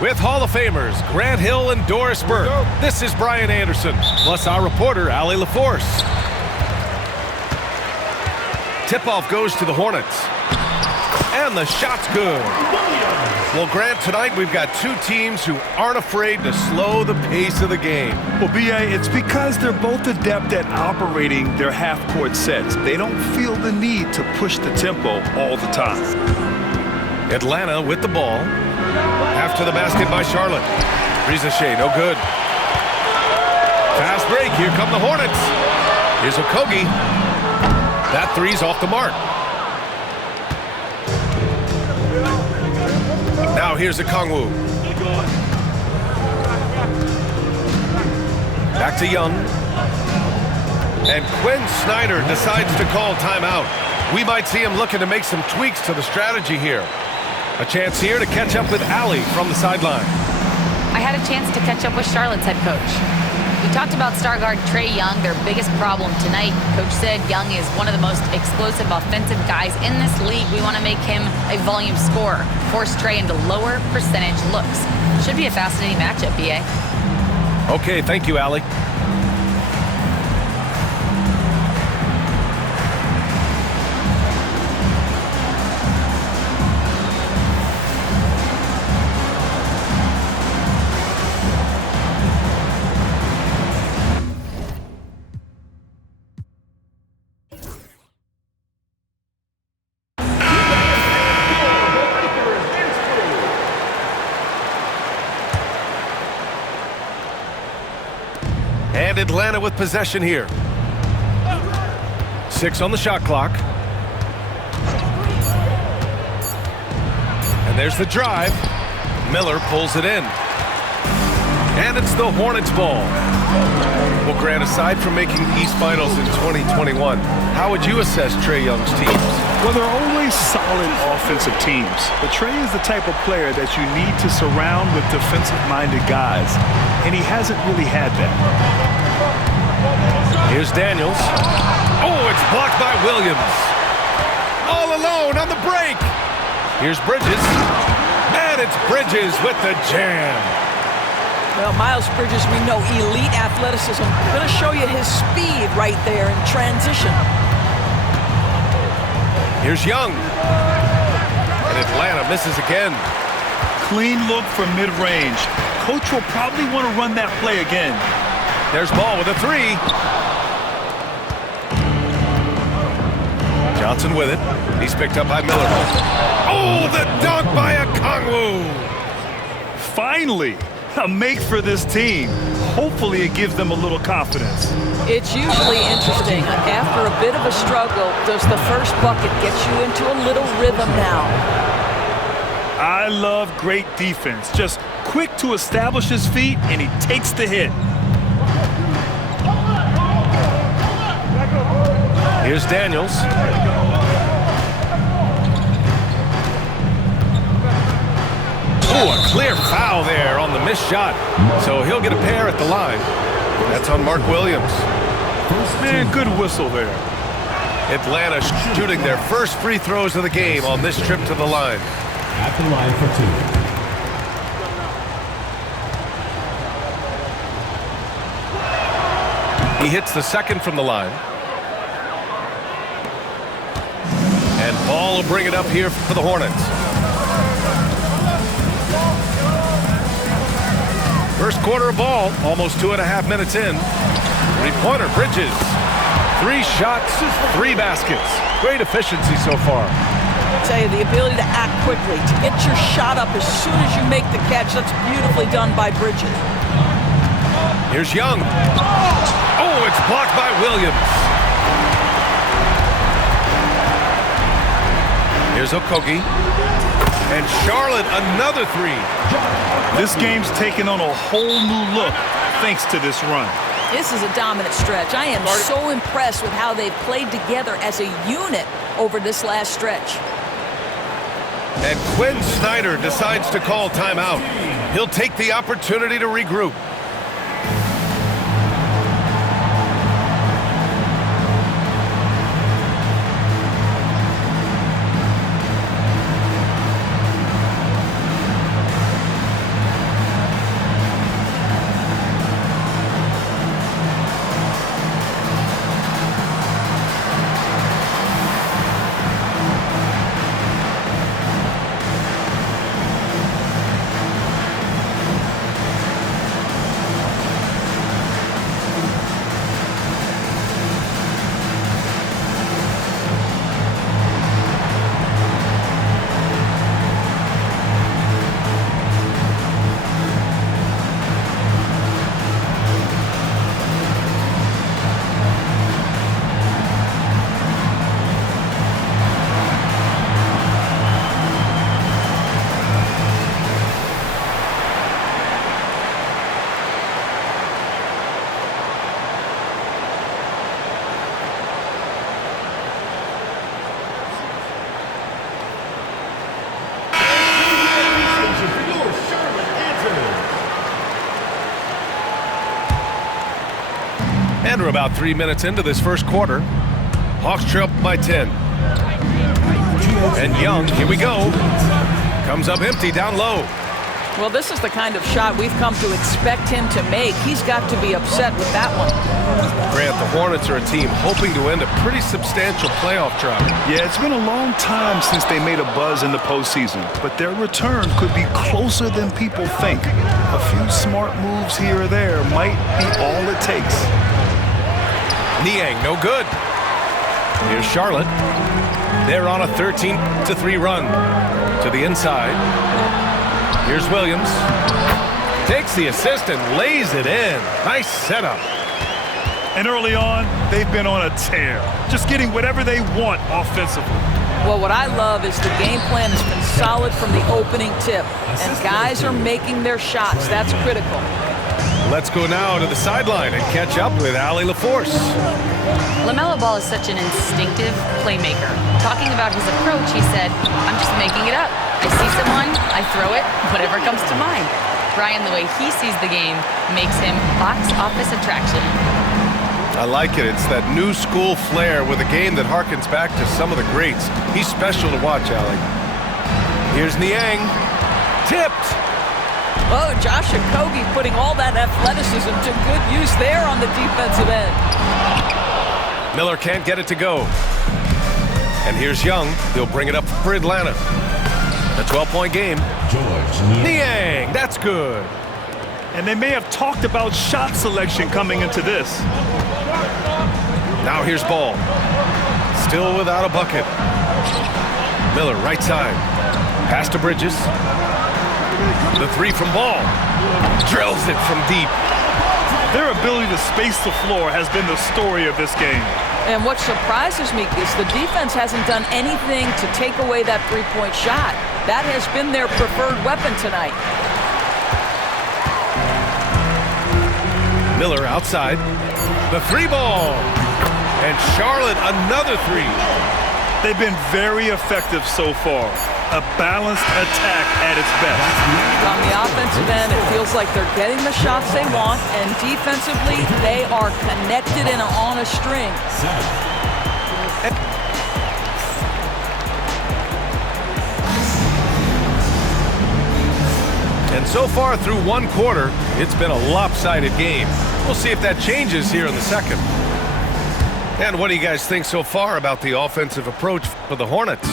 With Hall of Famers Grant Hill and Doris Burke, this is Brian Anderson, plus our reporter, Allie LaForce. Tip-off goes to the Hornets. And the shot's good. Well, Grant, tonight we've got two teams who aren't afraid to slow the pace of the game. Well, B.A., it's because they're both adept at operating their half-court sets. They don't feel the need to push the tempo all the time. Atlanta with the ball. After the basket by Charlotte. Rizashe, no good. Fast break. Here come the Hornets. Here's Okogie. That three's off the mark. Now here's Okongwu. Back to Young. And Quinn Snyder decides to call timeout. We might see him looking to make some tweaks to the strategy here. A chance here to catch up with Allie from the sideline. I had a chance to catch up with Charlotte's head coach. We talked about star guard Trae Young, their biggest problem tonight. Coach said Young is one of the most explosive offensive guys in this league. We want to make him a volume scorer, force Trae into lower percentage looks. Should be a fascinating matchup, B.A. Okay, thank you, Allie. And Atlanta with possession here. 6 on the shot clock. And there's the drive. Miller pulls it in. And it's the Hornets ball. Well, Grant, aside from making the East Finals in 2021, how would you assess Trae Young's teams? Well, they're always solid offensive teams. But Trae is the type of player that you need to surround with defensive-minded guys. And he hasn't really had that. Here's Daniels. Oh, it's blocked by Williams. All alone on the break. Here's Bridges. And it's Bridges with the jam. Well, Miles Bridges, we know, elite athleticism. Going to show you his speed right there in transition. Here's Young. And Atlanta misses again. Clean look from mid-range. Coach will probably want to run that play again. There's Ball with a three. Johnson with it. He's picked up by Miller. Oh, the dunk by Okongwu. Finally, a make for this team. Hopefully it gives them a little confidence. It's usually interesting. After a bit of a struggle, does the first bucket get you into a little rhythm now? I love great defense. Just quick to establish his feet, and he takes the hit. Here's Daniels. Oh, a clear foul there on the missed shot. So he'll get a pair at the line. That's on Mark Williams. Man, good whistle there. Atlanta shooting their first free throws of the game on this trip to the line. At the line for two. He hits the second from the line. And Ball will bring it up here for the Hornets. First quarter of ball, almost 2.5 minutes in. Three-pointer, Bridges. 3 shots, 3 baskets. Great efficiency so far. I tell you, the ability to act quickly, to get your shot up as soon as you make the catch, that's beautifully done by Bridges. Here's Young. Oh, it's blocked by Williams. Here's Okogie. And Charlotte, another 3. This game's taken on a whole new look thanks to this run. This is a dominant stretch. I am so impressed with how they've played together as a unit over this last stretch. And Quinn Snyder decides to call timeout. He'll take the opportunity to regroup. And we're about 3 minutes into this first quarter. Hawks trail by 10. And Young, here we go. Comes up empty down low. Well, this is the kind of shot we've come to expect him to make. He's got to be upset with that one. Grant, the Hornets are a team hoping to end a pretty substantial playoff drought. Yeah, it's been a long time since they made a buzz in the postseason, but their return could be closer than people think. A few smart moves here or there might be all it takes. Niang, no good. Here's Charlotte. They're on a 13-3 run to the inside. Here's Williams. Takes the assist and lays it in. Nice setup. And early on, they've been on a tear, just getting whatever they want offensively. Well, what I love is the game plan has been solid from the opening tip, and guys are making their shots. That's critical. Let's go now to the sideline and catch up with Allie LaForce. LaMelo Ball is such an instinctive playmaker. Talking about his approach, he said, "I'm just making it up. I see someone, I throw it, whatever comes to mind." Brian, the way he sees the game makes him box office attraction. I like it. It's that new school flair with a game that harkens back to some of the greats. He's special to watch, Allie. Here's Niang. Tipped. Oh, Josh Okogie putting all that athleticism to good use there on the defensive end. Miller can't get it to go. And here's Young. He'll bring it up for Atlanta. A 12-point game. Niang, that's good. And they may have talked about shot selection coming into this. Now here's Ball. Still without a bucket. Miller, right side. Pass to Bridges. The three from Ball. Drills it from deep. Their ability to space the floor has been the story of this game. And what surprises me is the defense hasn't done anything to take away that three-point shot. That has been their preferred weapon tonight. Miller outside. The three ball. And Charlotte another three. They've been very effective so far. A balanced attack at its best. On the offensive end, it feels like they're getting the shots they want, and defensively, they are connected and on a string. And so far through one quarter, it's been a lopsided game. We'll see if that changes here in the second. And what do you guys think so far about the offensive approach for the Hornets?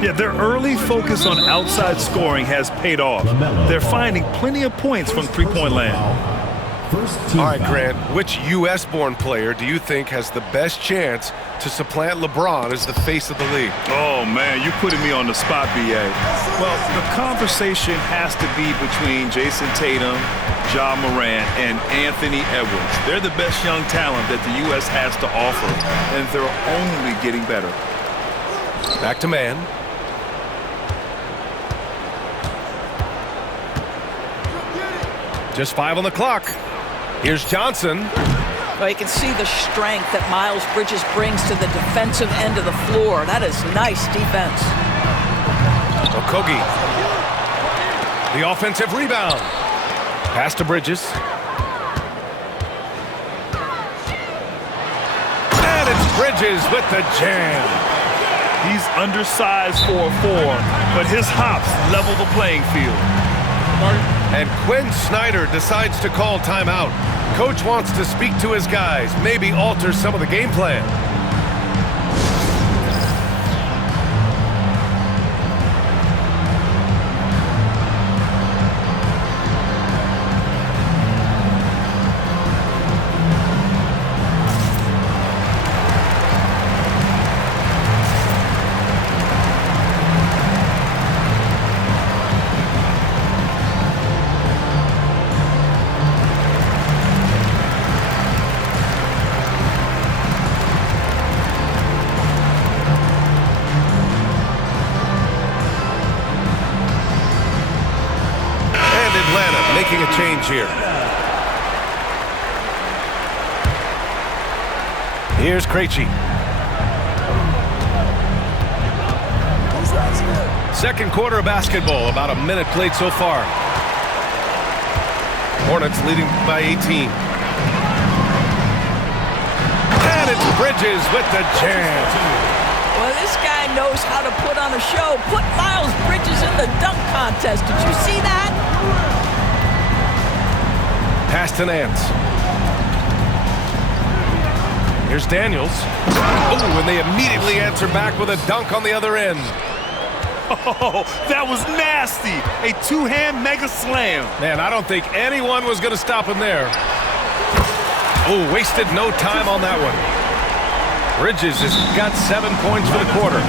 Yeah, their early focus on outside scoring has paid off. They're finding plenty of points from three-point land. All right, Grant, which U.S.-born player do you think has the best chance to supplant LeBron as the face of the league? Oh, man, you're putting me on the spot, B.A. Well, the conversation has to be between Jason Tatum, Ja Morant, and Anthony Edwards. They're the best young talent that the U.S. has to offer, and they're only getting better. Back to man. Just 5 on the clock. Here's Johnson. Well, you can see the strength that Miles Bridges brings to the defensive end of the floor. That is nice defense. Okogie. The offensive rebound. Pass to Bridges. And it's Bridges with the jam. He's undersized for a 4, but his hops level the playing field. And Quinn Snyder decides to call timeout. Coach wants to speak to his guys, maybe alter some of the game plan. Making a change here. Here's Krejci. Second quarter of basketball, about a minute played so far. Hornets leading by 18. And it's Bridges with the jam. Well, this guy knows how to put on a show. Put Miles Bridges in the dunk contest. Did you see that? Pass to Nance. Here's Daniels. Oh, and they immediately answer back with a dunk on the other end. Oh, that was nasty. A two-hand mega slam. Man, I don't think anyone was going to stop him there. Oh, wasted no time on that one. Bridges has got 7 points for the quarter.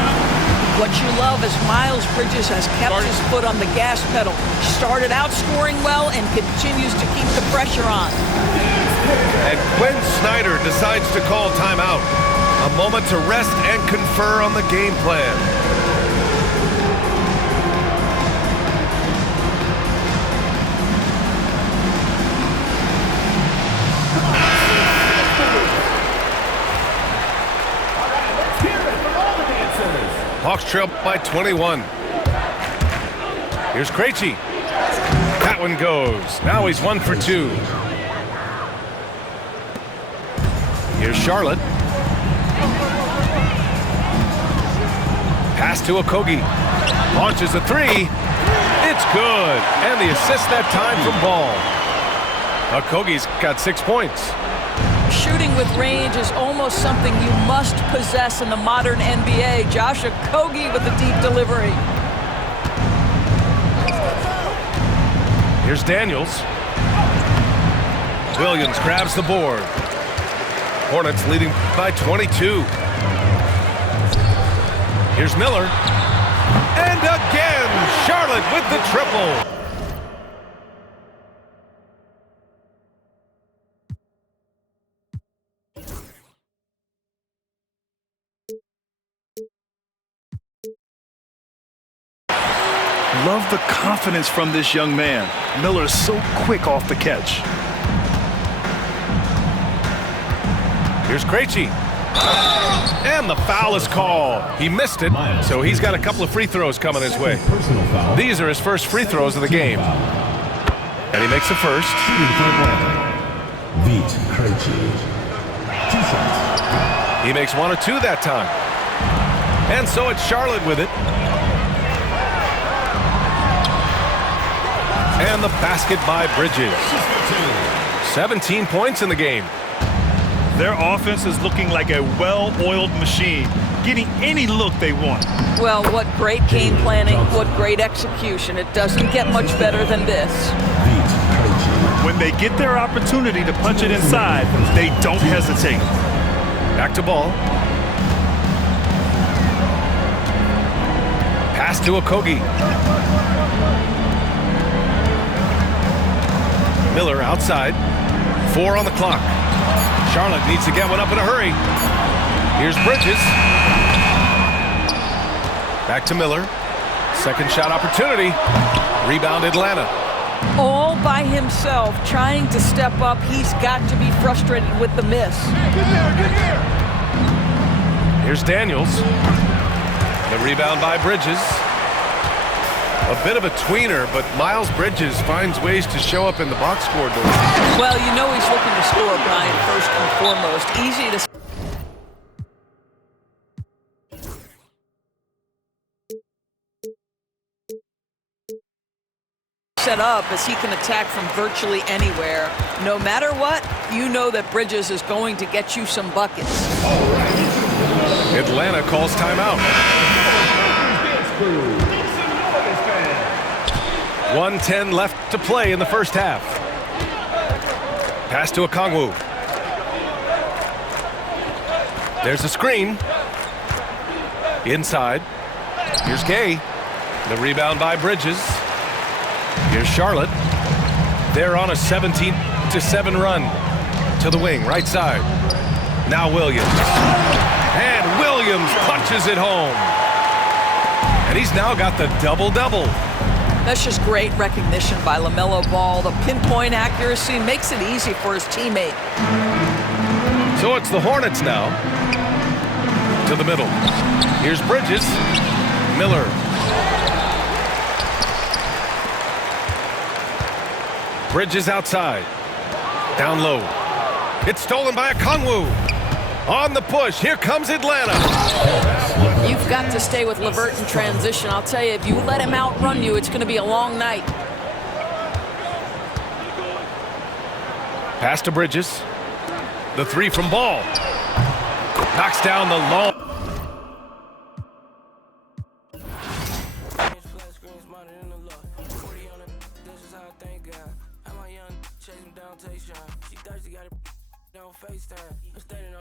What you love is Miles Bridges has kept his foot on the gas pedal. Started out scoring well and continues to keep the pressure on. And Quinn Snyder decides to call timeout. A moment to rest and confer on the game plan. Hawks trail by 21. Here's Krejci. That one goes. Now he's 1 for 2. Here's Charlotte. Pass to Okogie. Launches a three. It's good. And the assist that time from Ball. Okogie's got 6 points. Shooting with range is almost something you must possess in the modern NBA. Josh Okogie with a deep delivery. Here's Daniels. Williams grabs the board. Hornets leading by 22. Here's Miller. And again, Charlotte with the triple. Love the confidence from this young man. Miller is so quick off the catch. Here's Krejci. And the foul is called. He missed it, so he's got a couple of free throws coming his way. These are his first free throws of the game. And he makes the first. He makes 1 or 2 that time. And so it's Charlotte with it. And the basket by Bridges. 17 points in the game. Their offense is looking like a well-oiled machine, getting any look they want. Well, what great game planning, what great execution. It doesn't get much better than this. When they get their opportunity to punch it inside, they don't hesitate. Back to Ball. Pass to Okogie. Miller outside. 4 on the clock. Charlotte needs to get one up in a hurry. Here's Bridges. Back to Miller. Second shot opportunity. Rebound Atlanta. All by himself, trying to step up. He's got to be frustrated with the miss. Here's Daniels. The rebound by Bridges. A bit of a tweener, but Miles Bridges finds ways to show up in the box score door. Well, you know he's looking to score, Brian, first and foremost. Easy to set up as he can attack from virtually anywhere. No matter what, you know that Bridges is going to get you some buckets. Atlanta calls timeout. 1:10 left to play in the first half. Pass to Okongwu. There's a screen. Inside. Here's Gay. The rebound by Bridges. Here's Charlotte. They're on a 17-7 run to the wing, right side. Now Williams. And Williams punches it home. And he's now got the double-double. That's just great recognition by LaMelo Ball. The pinpoint accuracy makes it easy for his teammate. So it's the Hornets now. To the middle. Here's Bridges. Miller. Bridges outside. Down low. It's stolen by Okongwu. On the push, here comes Atlanta. You've got to stay with LeVert in transition. I'll tell you, if you let him outrun you, it's going to be a long night. Pass to Bridges. The three from Ball. Knocks down the long.